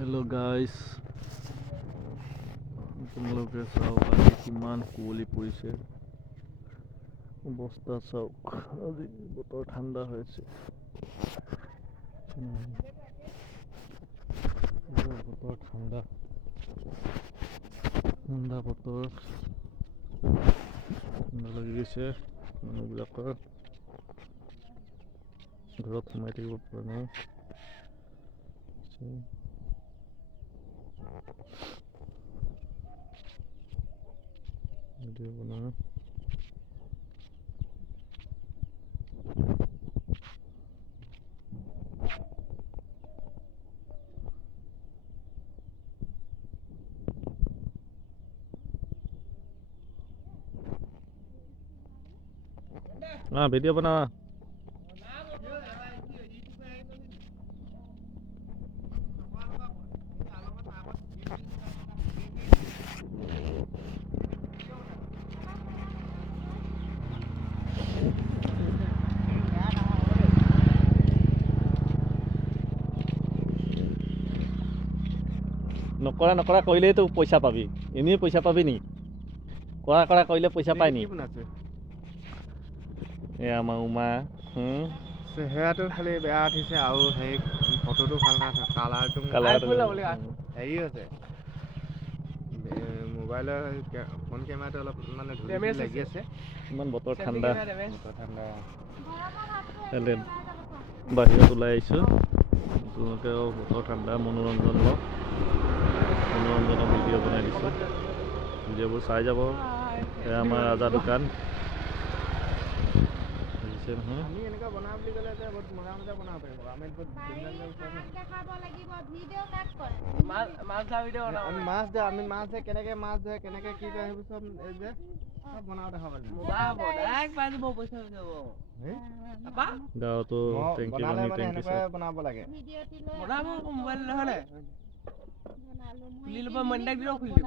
Hello guys, তোমালোকে চাওক আজি কিমান কুঁৱলী পৰিছে। অৱস্থা চাওক, আজি বতৰ ঠাণ্ডা হৈছে। বতৰ ঠাণ্ডা বতৰ ঠাণ্ডা লাগি গৈছে। মানুহবিলাকৰ ঘৰত সোমাই থাকিব পৰা নাই। ভিডিঅ' বনাওঁ। ভিডিঅ' বনাওঁ। নকৰা কৰিলেইতো পইচা পাবি, এনেই পইচা পাবি নি? কৰা কৰিলে পইচা পাই নি? এয়া আমাৰ উমা চেহেৰাটো খালি বেয়া উঠিছে আৰু সেই ফটোটো ভাল নাই, কালাৰটো হেৰি হৈছে, মোবাইলৰ ফোন কেমেৰাটো অলপ মানে ধূলি লাগি আছে। ইমান বতৰ ঠাণ্ডা বাহিৰত ওলাই আহিছোঁ। তোমালোকেও বতৰ ঠাণ্ডা মনোৰঞ্জনৰ ভিডিঅ' বনাই দিছোঁ। ভিডিঅ'বোৰ চাই যাব। এয়া আমাৰ ৰাজা দোকান নহয়। আমি এনেকুৱা বনাওঁ বুলি ক'লে যে বহুত মজা বনাব পাৰিম। আমি মাছ ধৰে কেনেকে কি কৰে সেইবোৰ চব যে বনাব দেখাব পাৰিম। গাঁৱতো টেংকি বনাব লাগে।